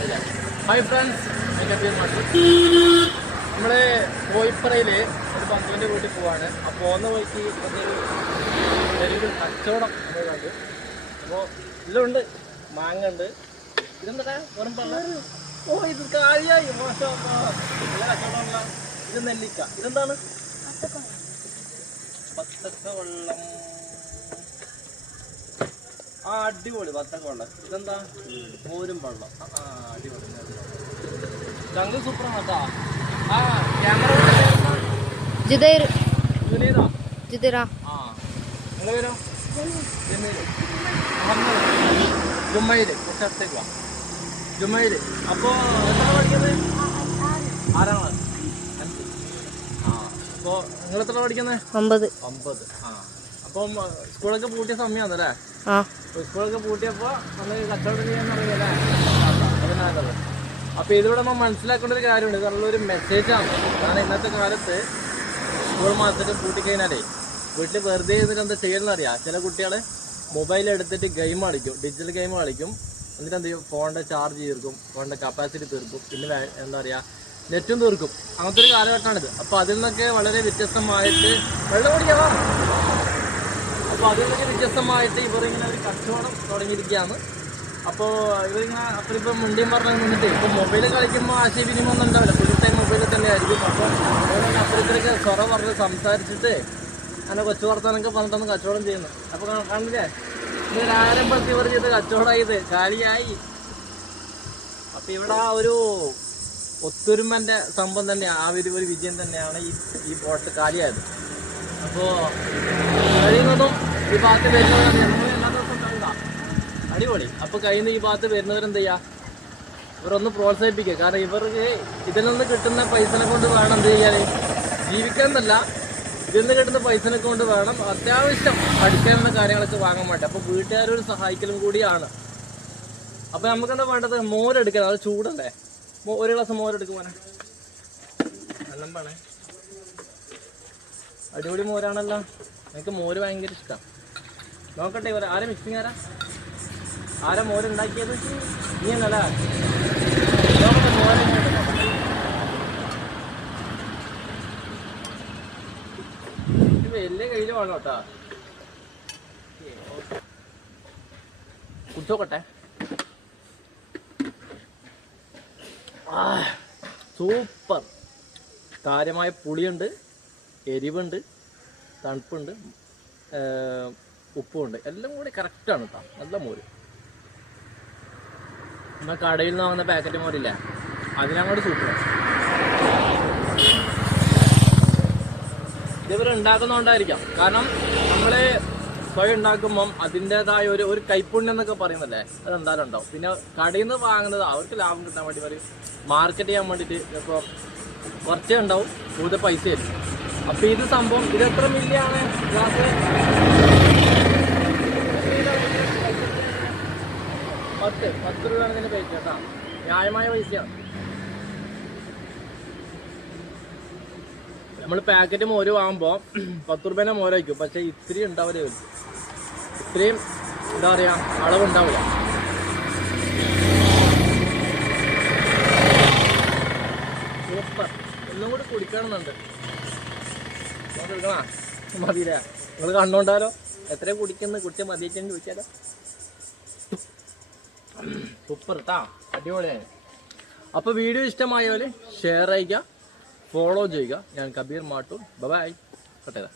Hi friends എന്റെ പേര് മറ്റു നമ്മൾ ഒരു ബന്ധുവിന്റെ വീട്ടിൽ പോവാണ്. ആ പോകുന്ന വഴിക്ക് ഒരു കച്ചവടം നമ്മൾ കണ്ടു. അപ്പോൾ എല്ലാം ഉണ്ട് മാങ്ങ ഉണ്ട് ഇതെന്താ? വെറും ഓ ഇത് കാലിയായി. മോശം ഇത് നെല്ലിക്ക. ഇതെന്താണ്? പത്തക്ക വെള്ളം. ആ അടിപൊളി വത്തക്ക വെള്ളം. ഇതെന്താ? പോരും വെള്ളം. ആ അടിപൊളി. ചങ്ക് സൂപ്പറാണ് കേട്ടോ. ആ ക്യാമറ ജുദൈർ ജുദൈറ ആ. വാ. അപ്പോൾ എത്ര പഠിക്കുന്നത്? ആറാം ക്ലാസ്. ആ അപ്പോൾ നിങ്ങൾ എത്ര പഠിക്കുന്നത്? ഒമ്പത്. ഒമ്പത്. ആ. അപ്പം സ്കൂളൊക്കെ പൂട്ടിയ സമയമാണല്ലേ ആ. അപ്പോൾ സ്കൂളൊക്കെ നമ്മൾ അപ്പോൾ ഇതിലൂടെ നമ്മൾ മനസ്സിലാക്കേണ്ട ഒരു കാര്യമുണ്ട്. നല്ലൊരു മെസ്സേജാണ് കാരണം ഇന്നത്തെ കാലത്ത് സ്കൂൾ മാസത്തിൽ പൂട്ടിക്കഴിഞ്ഞാലേ വീട്ടിൽ വെറുതെ ഇരുന്നിട്ട് എന്താ ചെയ്യണമെന്ന് അറിയാം. ചില കുട്ടികൾ മൊബൈൽ എടുത്തിട്ട് ഗെയിം കളിക്കും. ഡിജിറ്റൽ ഗെയിം കളിക്കും. എന്നിട്ട് എന്ത് ചെയ്യും? ഫോണിന്റെ ചാർജ് തീർക്കും. ഫോണിന്റെ കപ്പാസിറ്റി തീർക്കും. പിന്നെ എന്താ പറയുക നെറ്റും തീർക്കും. അങ്ങനത്തെ ഒരു കാലഘട്ടമാണിത്. അപ്പോൾ അതിൽ നിന്നൊക്കെ വളരെ വ്യത്യസ്തമായിട്ട് വെള്ളം കുടിക്കാവാ അപ്പോൾ അതിൽ നിന്നൊക്കെ വ്യത്യസ്തമായിട്ട് ഇവർ ഇങ്ങനെ ഒരു കച്ചവടം തുടങ്ങിയിരിക്കുകയാണ്. അപ്പോൾ ഇവരിങ്ങനെ അപ്പോൾ ഇപ്പം മുണ്ടിയും പറഞ്ഞു നിന്നിട്ട് ഇപ്പോൾ മൊബൈൽ കളിക്കുമ്പോൾ ആശയവിനിമയം ഉണ്ടാവില്ല. ഫുൾ ടൈം മൊബൈലിൽ തന്നെ ആയിരിക്കും അപ്പോൾ അപ്പുറത്തേക്ക് സ്വറ പറഞ്ഞ് സംസാരിച്ചിട്ട് അങ്ങനെ കൊച്ചു വർത്താനൊക്കെ പറഞ്ഞിട്ടൊന്ന് കച്ചവടം ചെയ്യുന്നു അപ്പോൾ കാണില്ലേ ഇത് ആരംഭത്തിൽ ഇവർ ചെയ്ത് കച്ചവടമായത്. കാലിയായി. അപ്പോൾ ഇവിടെ ആ ഒരു ഒത്തൊരുമന്റെ സംഭവം തന്നെ ആ ഒരു ഒരു വിജയം തന്നെയാണ് ഈ ഈ ബോട്ട് കാലിയായത്. അപ്പോൾ കഴിയുന്നതും ഈ ഭാഗത്ത് വരുന്നവർ നമ്മൾ എല്ലാ ദിവസവും അടിപൊളി. അപ്പോൾ കഴിയുന്ന ഈ ഭാഗത്ത് വരുന്നവരെന്ത് ചെയ്യുക ഇവരൊന്ന് പ്രോത്സാഹിപ്പിക്കുക. കാരണം ഇവർക്ക് ഇതിൽ നിന്ന് കിട്ടുന്ന പൈസനെ കൊണ്ട് വേണം എന്ത് ചെയ്യാൻ? ജീവിക്കാൻ എന്നല്ല ഇതിൽ നിന്ന് കിട്ടുന്ന പൈസനെ കൊണ്ട് വേണം അത്യാവശ്യം പഠിക്കാനുള്ള കാര്യങ്ങളൊക്കെ വാങ്ങാൻ വേണ്ടി. അപ്പോൾ വീട്ടുകാരൊരു സഹായിക്കലും കൂടിയാണ്. അപ്പോൾ നമുക്കെന്താ വേണ്ടത്? മോരെടുക്കണം അത് ചൂടല്ലേ? ഒരു ഗ്ലാസ് മോരെടുക്കുവാനെ എല്ലാം വേണേ അടിപൊളി മോരാണല്ലോ. എനിക്ക് മോര് ഭയങ്കര ഇഷ്ടമാണ് നോക്കട്ടെ ഇവരെ ആരാ മിക്സിങ് ആരാ? ആരാ മോര് ഉണ്ടാക്കിയത്? നീ എന്നല്ല. നോക്കട്ടെ വലിയ കയ്യിൽ വേണം കേട്ടാ. കുടിച്ചോക്കട്ടെ സൂപ്പർ. കാര്യമായ പുളിയുണ്ട് എരിവുണ്ട് തണുപ്പുണ്ട്. ഏർ ഉപ്പുണ്ട്. എല്ലാം കൂടി കറക്റ്റാണ് കേട്ടോ നല്ല മോര്. നമ്മൾ കടയിൽ നിന്ന് വാങ്ങുന്ന പാക്കറ്റ് മോരില്ല? അതിനങ്ങോട്ട് സൂപ്പർ ഇതിവർ ഉണ്ടാക്കുന്നതുകൊണ്ടായിരിക്കാം കാരണം നമ്മൾ സ്വയം ഉണ്ടാക്കുമ്പം അതിന്റെതായ ഒരു ഒരു കൈപ്പുണ്യം എന്നൊക്കെ പറയുന്നല്ലേ? അത് എന്തായാലും ഉണ്ടാവും. പിന്നെ കടയിൽ നിന്ന് വാങ്ങുന്നത് അവർക്ക് ലാഭം കിട്ടാൻ വേണ്ടി പറയും. മാർക്കറ്റ് ചെയ്യാൻ വേണ്ടിയിട്ട് ഇപ്പോൾ കുറച്ചേ ഉണ്ടാവും. കൂടുതൽ പൈസ ആയിരിക്കും അപ്പോൾ ഇത് സംഭവം ഇത് എത്ര മില്ലിയാണ് ഗ്ലാസ്? പത്ത് പത്ത് രൂപയാണ് ഇതിന്റെ പൈസ കേട്ടോ. ന്യായമായ പൈസയാണ്. നമ്മൾ പാക്കറ്റ് മോര് വാങ്ങുമ്പോൾ പത്ത് റുപ്യേനെ മോരായിരിക്കും പക്ഷേ ഇത്തിരി ഉണ്ടാവില്ല ഇവർക്ക്. ഇത്രയും എന്താ പറയുക അളവുണ്ടാവില്ല സൂപ്പർ ഒന്നും കൂടി കുടിക്കണമെന്നുണ്ട്. മതിയില്ല? നിങ്ങൾ കണ്ടോണ്ടാലോ എത്ര കുടിക്കുന്ന കുടിച്ച മതിയെന്ന് ചോദിച്ചാലോ? സൂപ്പർ താ അടിപൊളിയാണ് അപ്പോൾ വീഡിയോ ഇഷ്ടമായവര് ഷെയർ അയക്കുക ഫോളോ ചെയ്യുക. ഞാൻ കബീർ മാട്ടൂർ. ബൈ കട്ടേതാ